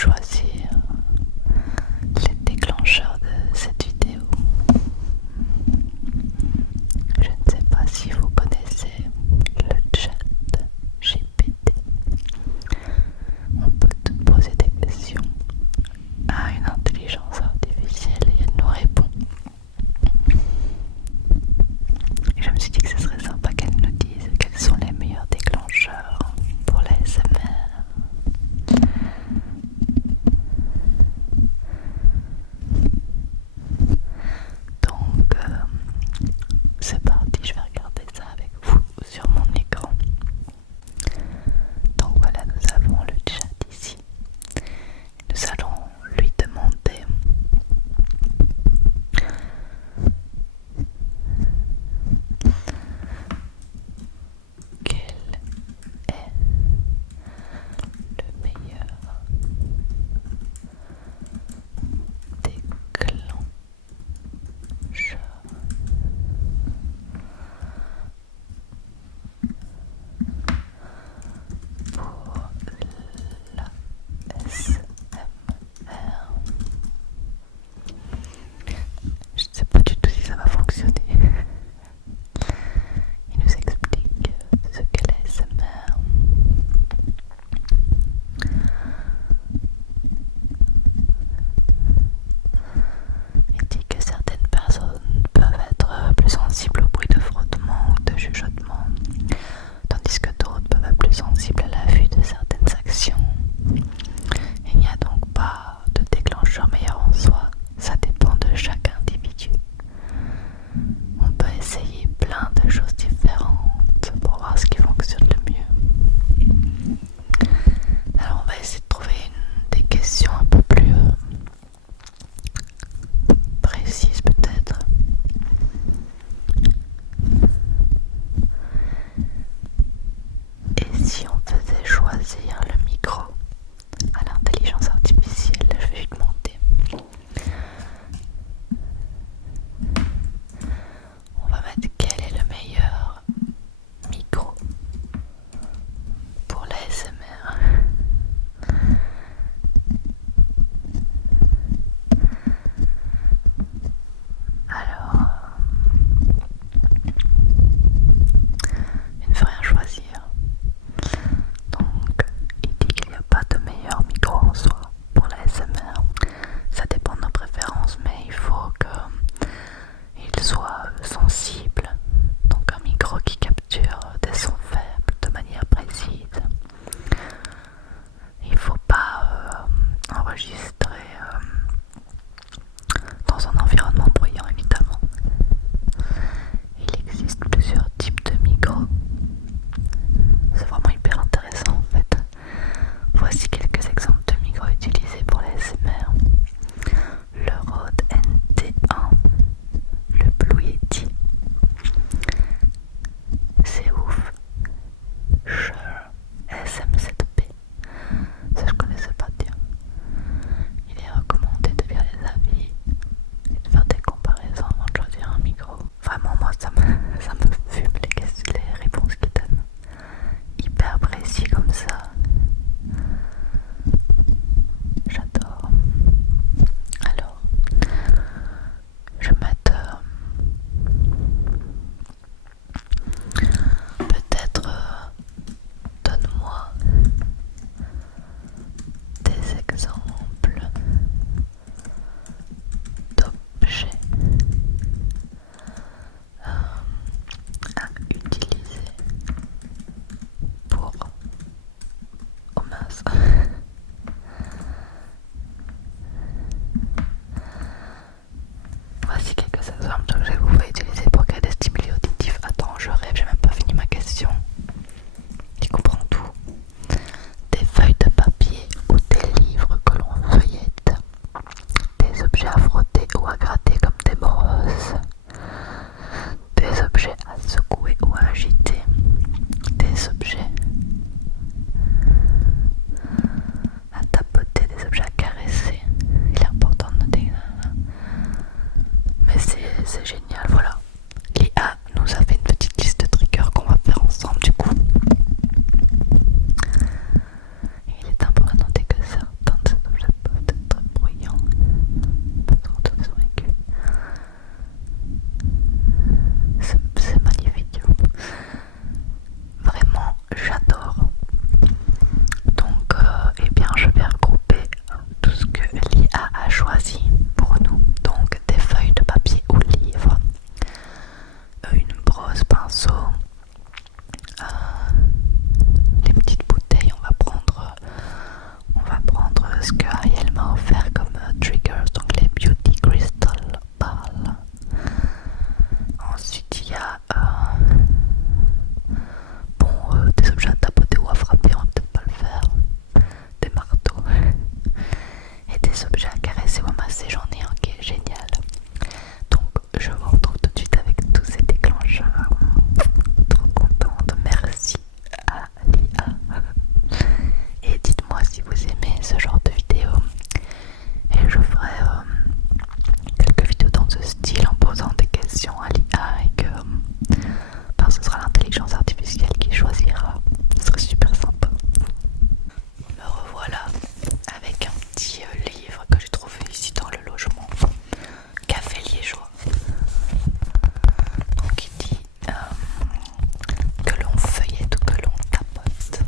choisir les déclencheurs de cette vidéo. Je ne sais pas si vous connaissez le chat GPT. On peut te poser des questions à une intelligence artificielle et elle nous répond. Et je me suis dit que ce serait sympa qu'elle nous dise quels sont les meilleurs déclencheurs pour la SMR. Donc c'est parti, je vais regarder ça avec vous sur mon écran. Donc voilà, nous avons le chat ici. Nous allons lui demander quel est le meilleur déclencheur pour la SMR. Je ne sais pas du tout si ça va fonctionner. Il nous explique ce qu'est la SMR. Il dit que certaines personnes peuvent être plus sensibles au bruit de frottement ou de chuchotement, tandis que d'autres peuvent être plus sensibles à la vue de certaines actions. Il n'y a donc pas de déclencheur meilleur en soi, ça dépend de chaque individu. On peut essayer plein de choses différentes pour voir ce qui fonctionne le mieux. Alors on va essayer de trouver des questions un peu plus précises peut-être. Et si on faisait choisir le micro à l'intelligence artificielle, je vais lui demander. On va mettre quel est le meilleur micro pour l'ASMR. Alors, il ne faut rien choisir. Donc, il dit qu'il n'y a pas de meilleur micro en soi pour l'ASMR. Ça dépend de nos préférences, mais il faut qu'il soit sensible. Donc, un micro qui capture des sons faibles de manière précise. Il ne faut pas enregistrer dans un environnement bruyant, évidemment. Il existe plusieurs types de micros. C'est vraiment hyper intéressant en fait. Voici quelques exemples de micros utilisés pour la SMR. Le Rode NT1, le Blue Yeti, c'est ouf, Shure SM7B, ça je connaissais pas bien. Il est recommandé de lire les avis et de faire des comparaisons avant de choisir un micro. Vraiment moi ça me fume les réponses qu'il donne. Hyper précis comme ça. J'adore. Alors, je vais mettre peut-être donne-moi des exemples d'objets à utiliser pour... Oh mince. Voici quelques exemples d'objets que vous pouvez utiliser pour créer des stimuli auditifs. Attends, je rêve, j'ai même pas fini ma question. Tu comprends tout. Des feuilles de papier ou des livres que l'on feuillette. Des objets à frotter ou à gratter comme des brosses. Des objets à secouer ou à agiter. Des objets à tapoter, des objets à caresser. Il est important de noter. Mais c'est génial, voilà. ce que Ariel m'a offert comme triggers, donc les Beauty Crystal Balls. Ensuite il y a des objets à tapoter ou à frapper, on va peut-être pas le faire, des marteaux et des objets à caresser ou à masser, j'en ai un qui est génial. Donc je vous retrouve tout de suite avec tous ces déclencheurs. Trop contente, merci à l'IA. Et dites-moi si vous aimez ce genre de vidéo. Et je ferai quelques vidéos dans ce style en posant des questions à l'IA et que ce sera l'intelligence artificielle qui choisira. Ce serait super sympa. Me revoilà avec un petit livre que j'ai trouvé ici dans le logement. Café liégeois. Donc il dit que l'on feuillette ou que l'on tapote.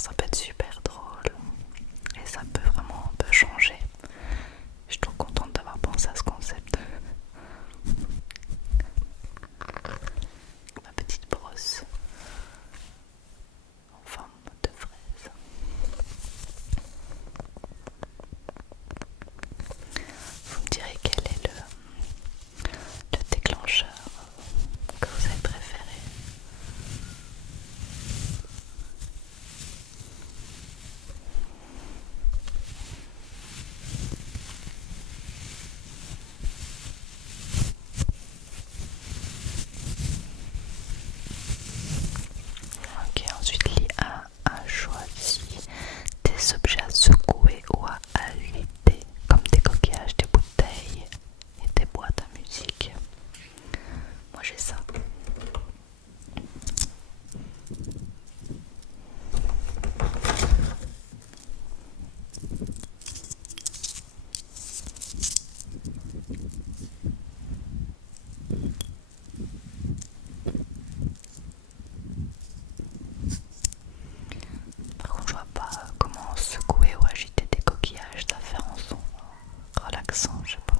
ça peut être super drôle et ça peut vraiment un peu changer. Je suis trop contente d'avoir pensé à ce concept. Ma petite brosse en forme de fraise. Vous me direz quel est le déclencheur que vous avez préféré. Ok, ensuite l'IA a choisi des objets à secouer ou à agiter, comme des coquillages, des bouteilles et des boîtes à musique. Moi j'ai ça. Par contre, je vois pas comment secouer ou agiter des coquillages, ça fait un son relaxant, je sais pas.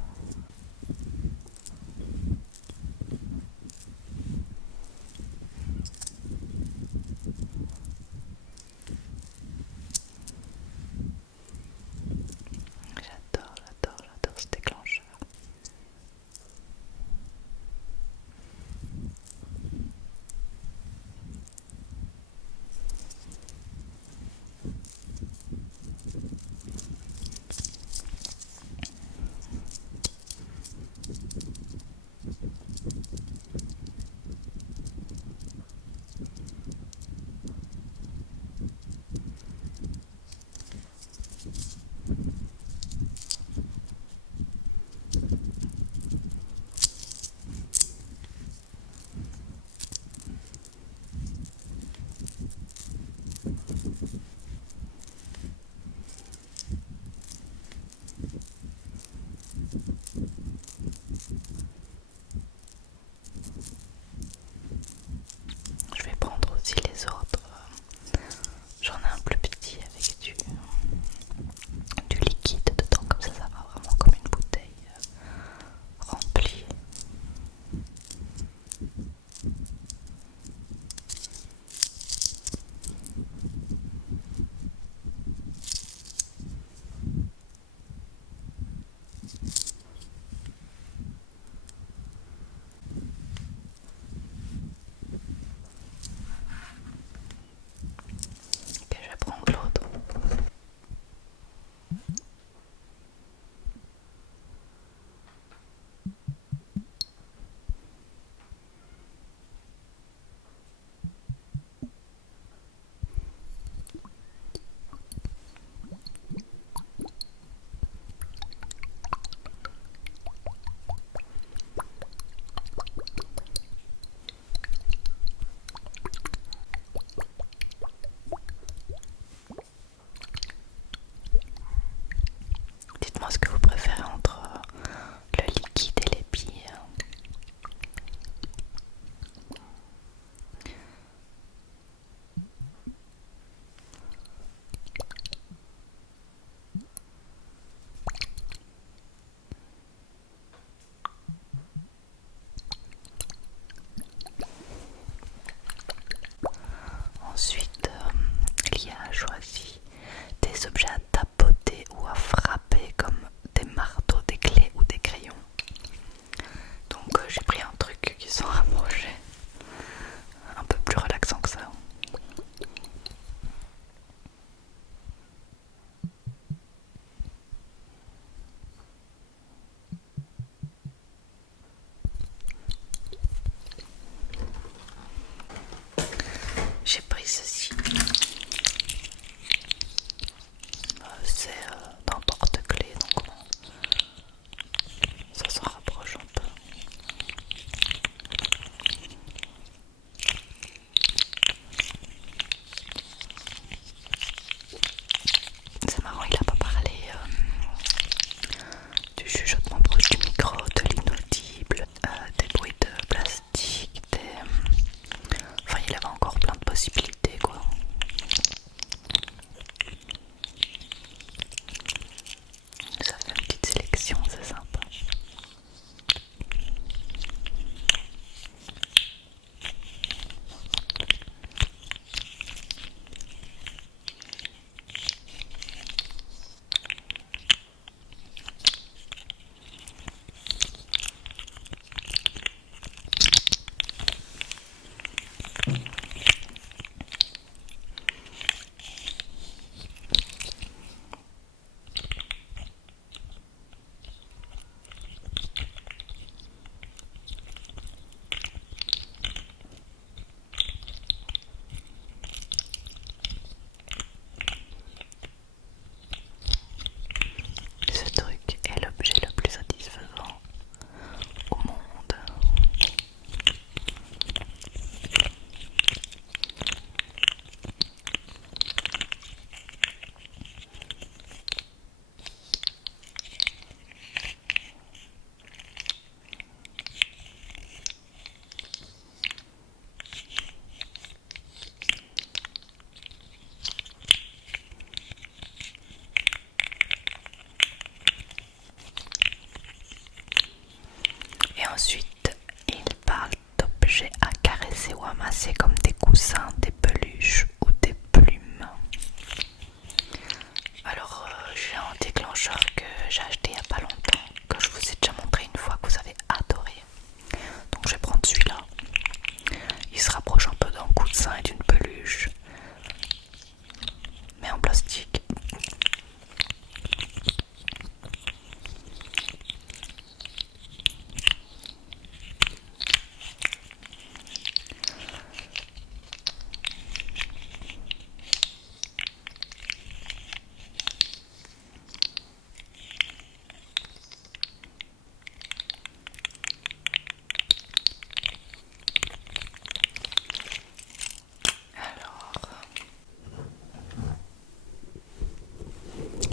J'adore ce déclencheur.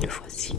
le voici.